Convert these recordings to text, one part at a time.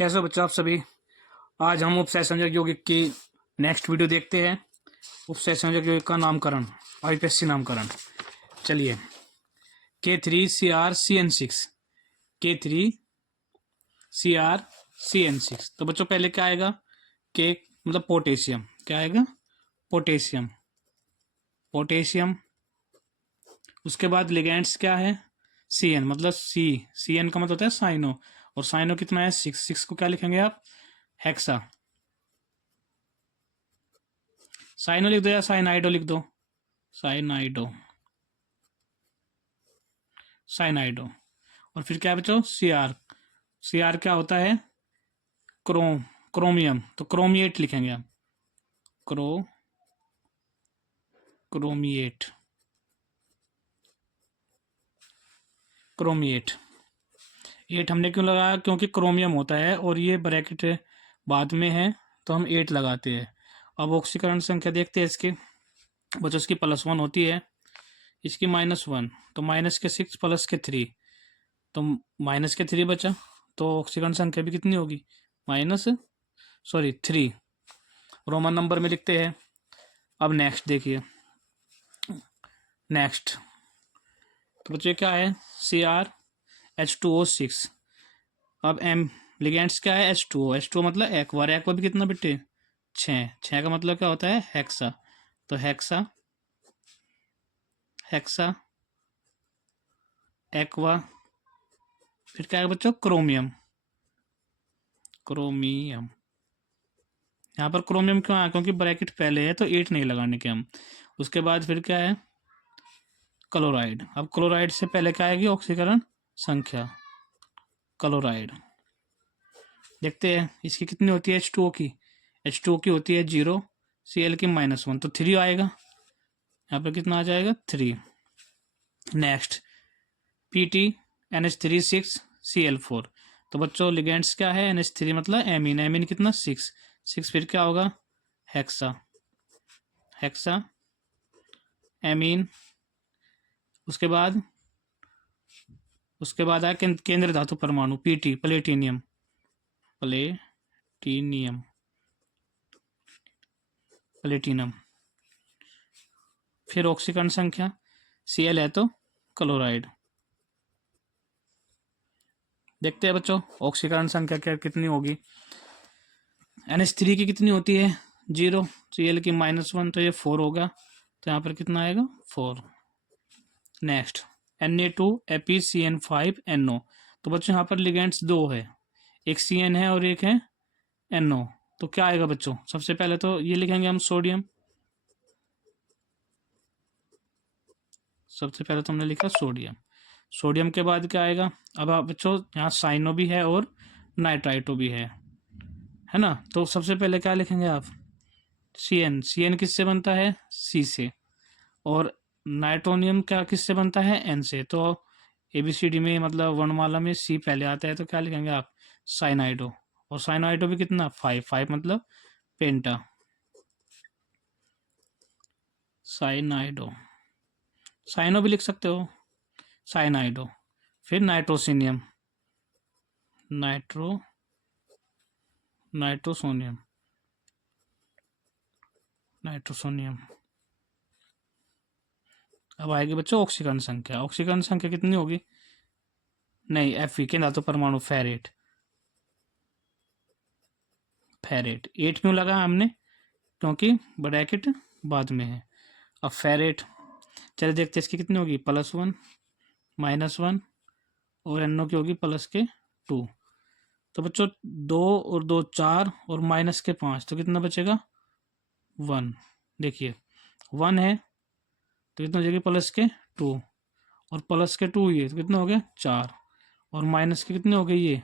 कैसे हो बच्चों आप सभी। आज हम उपसय संयोजक यौगिक की नेक्स्ट वीडियो देखते हैं। उपसय संयोजक यौगिक का नामकरण, आईपीएससी नामकरण। चलिए, K3CrCN6, K3CrCN6। तो बच्चों पहले क्या आएगा? के मतलब पोटेशियम। क्या आएगा? पोटेशियम। पोटेशियम। उसके बाद लिगेंड्स क्या है? CN मतलब CN का मतलब होता है साइनो, और साइनो कितना है? 6 को क्या लिखेंगे आप? हेक्सा। साइनो लिख दो या साइनाइडो लिख दो। साइनाइडो। साइनाइडो। और फिर क्या बचो? CR क्या होता है? क्रोमियम। तो क्रोमिएट लिखेंगे हम। क्रोमिएट। क्रोमिएट। एट हमने क्यों लगाया? क्योंकि क्रोमियम होता है और ये ब्रैकेट बाद में है, तो हम 8 लगाते हैं। अब ऑक्सीकरण संख्या देखते हैं इसकी। बच्चों इसकी +1 होती है, इसकी -1, तो -6 +3, तो -3 बचा। तो ऑक्सीकरण संख्या भी कितनी होगी? -3 रोमन नंबर में लिखते हैं। अब नेक्स्ट देखिए। नेक्स्ट तो बच्चे क्या है? CrH2O6। अब M लिगेंड्स क्या है? H2O मतलब एक्वा। एक्वा भी कितना बेटे? 6 का मतलब क्या होता है? हेक्सा। तो हेक्सा एक्वा। फिर क्या है बच्चों? क्रोमियम। यहाँ पर क्रोमियम क्यों आया? क्योंकि ब्रैकेट पहले है, तो 8 नहीं लगाने के हम। उसके बाद फिर क्या है? क्लोराइड। अब क्लोराइड से पहले क्या आएगी? ऑक्सीकरण संख्या। क्लोराइड। देखते हैं इसकी कितनी होती है? H2O की होती है 0, Cl की -1, तो 3 आएगा। यहाँ पर कितना आ जाएगा? 3। Next PT NH3 6Cl4। तो बच्चों लिगेंड्स क्या है? NH3 मतलब एमीन। एमीन कितना? 6। फिर क्या होगा? Hexa amine. उसके बाद आया केंद्र धातु परमाणु PT प्लेटिनियम। प्लेटिनम। फिर ऑक्सीकरण संख्या Cl है तो क्लोराइड। देखते हैं बच्चों ऑक्सीकरण संख्या क्या कितनी होगी। NH3 की कितनी होती है? 0, Cl की -1, तो ये 4 होगा। तो यहाँ पर कितना आएगा? 4। Next Na2ApCN5NO। तो बच्चों यहाँ पर लिगेंड्स 2 है, एक CN है और एक है NO। तो क्या आएगा बच्चों? सबसे पहले तो ये लिखेंगे हम सोडियम। सबसे पहले तो हमने लिखा सोडियम। सोडियम के बाद क्या आएगा? अब आप बच्चों यहाँ साइनो भी है और नाइट्राइटो भी है ना। तो सबसे पहले क्या लिखेंगे आप? CN किससे बनता है? C से। और नाइट्रोनियम क्या किससे बनता है? N से। तो ABCD में मतलब वर्णमाला में C पहले आता है, तो क्या लिखेंगे आप? साइनाइडो। और साइनाइडो भी कितना? 5 मतलब पेंटा। साइनाइडो। साइनो भी लिख सकते हो, साइनाइडो। फिर नाइट्रोसिनियम। नाइट्रोसोनियम। अब आएगी बच्चों ऑक्सीकरण संख्या। ऑक्सीकरण संख्या कितनी होगी? नहीं, Fe के धातु परमाणु फेरेट। 8 क्यों लगा हमने? क्योंकि ब्रैकेट बाद में है। अब फेरेट। चलिए देखते हैं इसकी कितनी होगी? +1, -1, और NO की होगी +2। तो बच्चों 2 और 2 4 और -5, तो कितना बचेगा? 1। देखिए 1 है तो कितना हो जाएगी? +2, और +2 ये तो कितना हो गया? 4, और माइनस के कितने हो गए? ये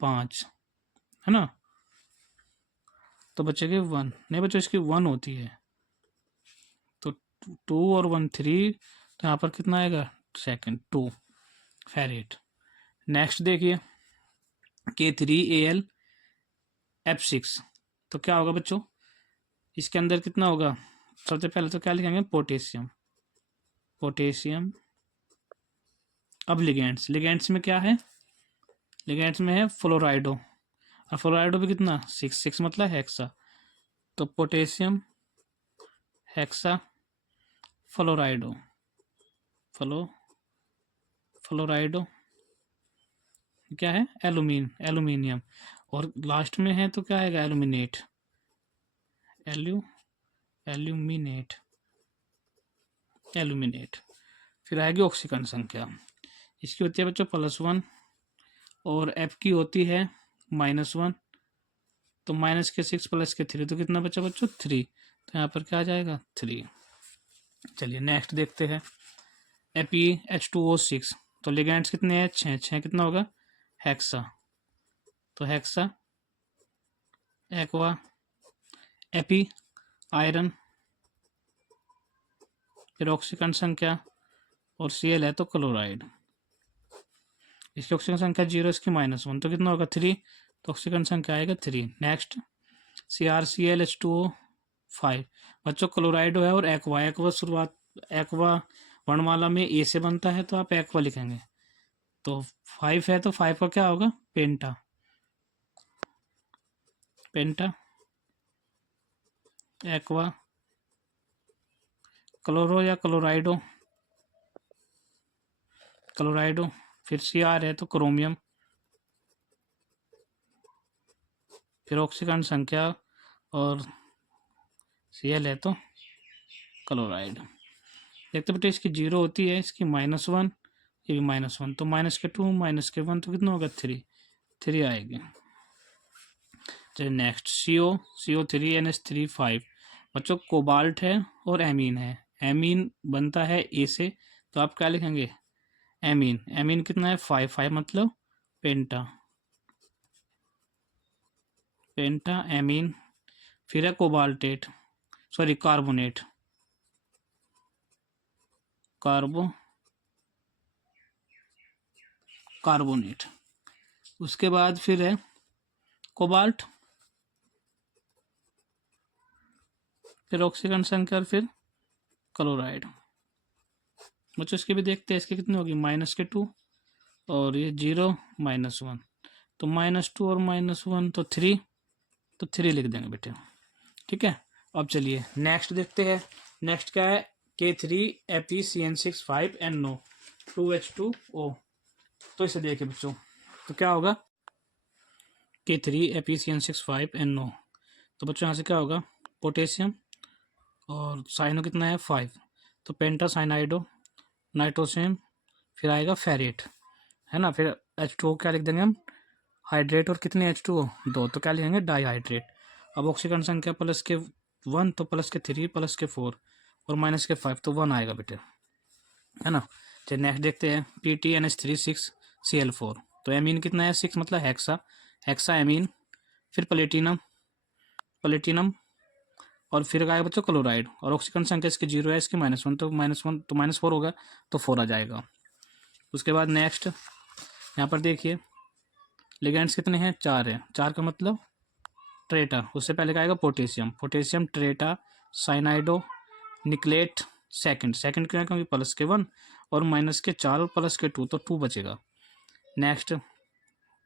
5 है ना। तो बचेगी 1। नहीं बच्चों इसकी 1 होती है, तो 2 और 1 3, तो यहाँ पर कितना आएगा? Second 2 ferret. नेक्स्ट देखिए K3AlF6। तो क्या होगा बच्चों? इसके अंदर कितना होगा? सबसे पहले तो क्या लिखेंगे? पोटेशियम। अब लिगेंड्स में क्या है? लिगेंड्स में है फ्लोराइडो। और फ्लोराइडो भी कितना 6, 6 मतलब हेक्सा, तो पोटेशियम हेक्सा फ्लोराइडो, फ्लोराइडो क्या है, एल्यूमिनियम। और लास्ट में है तो क्या आएगा, एल्यूमिनेट, एल्यूमिनेट, एल्यूमिनेट। फिर आएगी ऑक्सीकरण संख्या, इसकी होती है बच्चों +1 और एफ की होती है -1, तो -6 + 3 तो कितना बचा बच्चों 3, तो यहाँ पर क्या आ जाएगा 3। चलिए नेक्स्ट देखते हैं, FeH2O6, तो लिगेंड्स कितने हैं 6, 6 कितना होगा हेक्सा, तो हेक्सा एक्वा, एपी आयरन, फिर ऑक्सीकरण संख्या और Cl है तो क्लोराइड। इसकी ऑक्सीजन संख्या 0, इसकी -1, तो कितना होगा 3, तो ऑक्सीजन संख्या आएगा 3। नेक्स्ट CrClH2O5, बच्चों क्लोराइड है और एक्वा, एक्वा शुरुआत एक्वा वर्णमाला में ए से बनता है तो आप एक्वा लिखेंगे, तो 5 है तो 5 का क्या होगा पेंटा, पेंटा एक्वा, क्लोरो या क्लोराइडो, क्लोराइडो, फिर Cr है तो क्रोमियम, फिर ऑक्सीकरण संख्या और Cl है तो क्लोराइड। देखते बेटे इसकी 0 होती है, इसकी -1, ये भी -1, तो -2 -1 तो कितना होगा 3 आएगी। चलिए नेक्स्ट CO3NH3 5, बच्चों कोबाल्ट है और एमीन है, एमीन बनता है ए से तो आप क्या लिखेंगे एमीन, एमीन कितना है 5, 5 मतलब पेंटा, पेंटा एमीन। फिर है कोबाल्टेट, सॉरी कार्बोनेट, कार्बोनेट। उसके बाद फिर है कोबाल्ट, फिर ऑक्सीकरण संख्या और फिर क्लोराइड। बच्चों इसकी भी देखते हैं, इसकी कितनी होगी -2 और ये 0 -1, तो -2 और -1 तो 3, तो 3 लिख देंगे बेटे, ठीक है। अब चलिए नेक्स्ट देखते हैं, नेक्स्ट क्या है K3FeCN6 5NO 2H2O, तो इसे देखिए बच्चों, तो क्या होगा K3FeCN6 5NO, तो बच्चों यहाँ से क्या होगा पोटेशियम और साइनो कितना है 5, तो पेंटा साइनाइडो, नाइट्रोसियम, फिर आएगा फेरेट, है ना, फिर H2O क्या लिख देंगे हम हाइड्रेट, और कितने H2O 2, तो क्या लिखेंगे डाईहाइड्रेट। अब ऑक्सीकरण संख्या +1 तो +3 +4 और -5 तो 1 आएगा बेटे, है ना। चलिए नेक्स्ट देखते हैं PTNH36Cl4, तो एमीन कितना है 6 मतलब हेक्सा, हेक्सा एमीन, फिर प्लेटिनम और फिर आएगा बच्चों क्लोराइड, और ऑक्सीकरण संख्या इसकी 0 है, इसकी -1 तो -1 तो -4 होगा तो 4 आ जाएगा। उसके बाद नेक्स्ट यहाँ पर देखिए लिगेंड्स कितने हैं 4 है, 4 का मतलब ट्रेटा, उससे पहले का आएगा potassium, potassium tetra cyanido nickelate second, second क्या है क्योंकि +1 और -4 और +2 तो 2 बचेगा। नेक्स्ट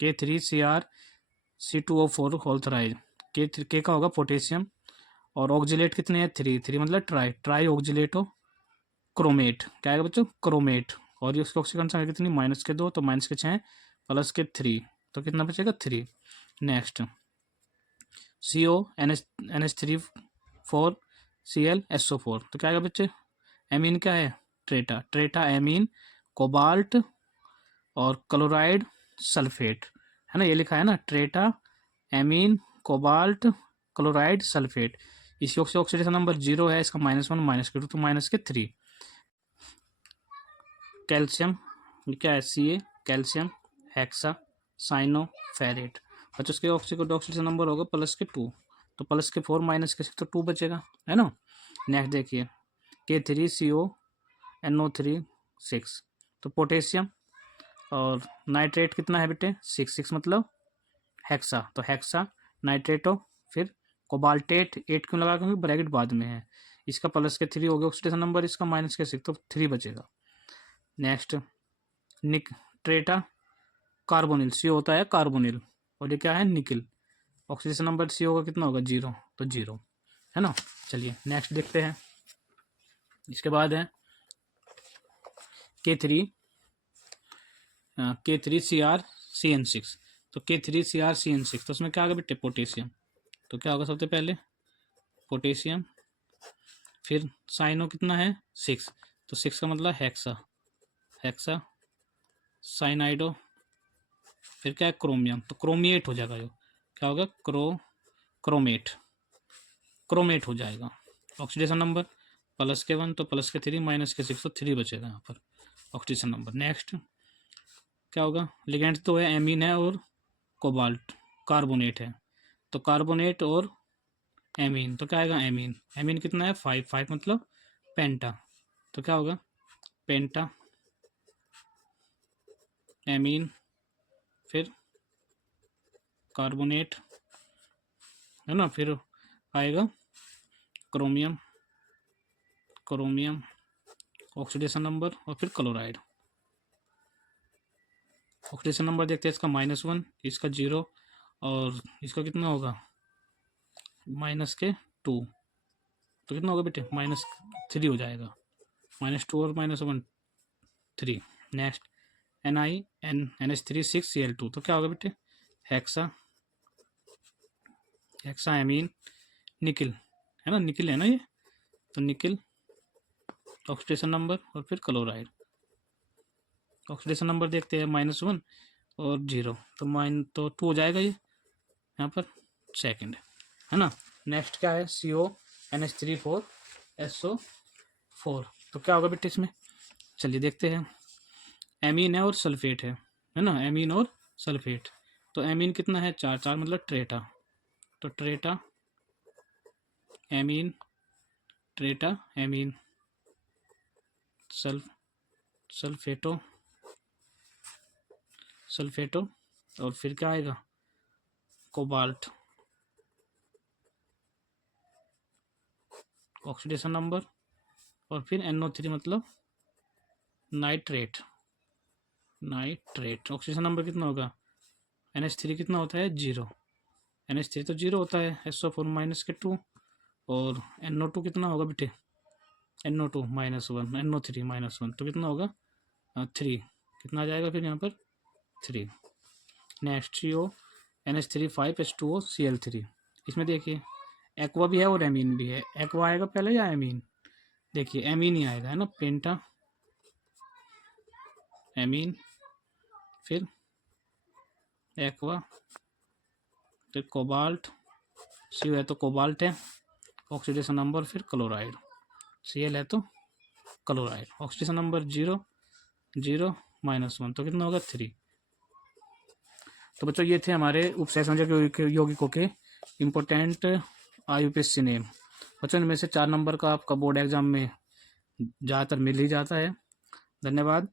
K3CrC2O4 होल थ्राइज, के का होगा पोटेशियम और ऑक्जिलेट कितने हैं 3 मतलब ट्राई ऑक्जिलेटो क्रोमेट, क्या आएगा बच्चों क्रोमेट, और ये उसकी ऑक्सीकरण संख्या कितनी -2 तो -6 +3 तो कितना बचेगा 3। नेक्स्ट CONH3 4ClSO4, तो क्या आएगा बच्चे एमीन क्या है ट्रेटा, ट्रेटा एमीन कोबाल्ट और क्लोराइड सल्फेट, है ना, ये लिखा है ना ट्रेटा एमीन कोबाल्ट क्लोराइड सल्फेट। इसी ऑक्सीडेशन नंबर 0 है, इसका -1 -2 तो -3। कैल्शियम क्या है Ca calcium hexacyanoferrate, बच्चों उसके ऑक्सीडेशन नंबर होगा +2 तो +4 -6 तो 2 बचेगा, है ना। नेक्स्ट देखिए K3CONO3 6, तो पोटेशियम और नाइट्रेट कितना है बेटे 6 मतलब हेक्सा, तो हेक्सा नाइट्रेटो, फिर कोबाल्टेट 8 क्यों लगा क्योंकि ब्रैकेट बाद में है, इसका +3 हो गया ऑक्सीडेशन नंबर, इसका -6 तो 3 बचेगा। नेक्स्ट निक ट्रेटा कार्बोनिल, सी होता है कार्बोनिल, और ये क्या है, निकिल। ऑक्सीडेशन नंबर सी होगा कितना होगा, 0, तो 0 है ना। चलिए नेक्स्ट देखते हैं। इसके बाद है K3CrCN6। तो K3CrCN6 तो उसमें क्या होगा बेटे, पोटेशियम। तो क्या होगा सबसे पहले पोटेशियम, फिर साइनो कितना है 6, तो 6 का मतलब हेक्सा साइनाइडो, फिर क्या है क्रोमियम, तो क्रोमिएट हो जाएगा। जो क्या होगा, क्रोमेट हो जाएगा। ऑक्सीडेशन नंबर प्लस के 1 तो प्लस के 3 माइनस के 6 तो 3 बचेगा यहाँ पर ऑक्सीडेशन नंबर। नेक्स्ट क्या होगा, लिगेंड तो है, एमीन है और कोबाल्ट कार्बोनेट है। तो कार्बोनेट और एमीन, तो क्या आएगा एमीन। एमीन कितना है 5 मतलब पेंटा। तो क्या होगा पेंटा एमीन, फिर कार्बोनेट है ना, फिर आएगा क्रोमियम ऑक्सीडेशन नंबर, और फिर क्लोराइड। ऑक्सीडेशन नंबर देखते हैं, इसका -1, इसका 0, और इसका कितना होगा -2, तो कितना होगा बेटे -3 हो जाएगा। -2 और -1 3। नेक्स्ट NiNH3 6Cl2 तो क्या होगा बेटे, हेक्सा एमीन निकिल है ना, निकिल है ना ये, तो निकिल ऑक्सीडेशन नंबर और फिर क्लोराइड। ऑक्सीडेशन नंबर देखते हैं -1 और 0, तो 2 हो जाएगा ये यहाँ पर सेकंड है ना। नेक्स्ट क्या है CONH3 4SO4। तो क्या होगा बेटे इसमें, चलिए देखते हैं। एमीन है और सल्फेट है ना, एमीन और सल्फेट। तो एमीन कितना है 4 मतलब ट्रेटा, तो ट्रेटा एमीन सल्फेटो और फिर क्या आएगा कोबाल्ट। ऑक्सीडेशन नंबर और फिर NO3 मतलब नाइट्रेट। ऑक्सीडेशन नंबर कितना होगा, NH3 कितना होता है 0, NH3 तो 0 होता है, SO4 -2, और NO2 कितना होगा बेटे, NO2 -1, NO3 -1 तो कितना होगा 3, कितना आ जाएगा फिर यहाँ पर 3। Next NH3 5H2O Cl3। इसमें देखिए एक्वा भी है और एमीन भी है। एक्वा आएगा पहले या एमीन, देखिए एमीन ही आएगा है ना, पेंटा एमीन, फिर एक्वा, फिर कोबाल्ट, सी है तो कोबाल्ट है ऑक्सीडेशन नंबर, फिर क्लोराइड, Cl है तो क्लोराइड। ऑक्सीडेशन नंबर 0 0 -1 तो कितना होगा 3। तो बच्चों ये थे हमारे उपसहायक संयोजक यौगिकों के इम्पोर्टेंट IUPAC नेम। बच्चों इनमें से 4 नंबर का आपका बोर्ड एग्जाम में ज़्यादातर मिल ही जाता है। धन्यवाद।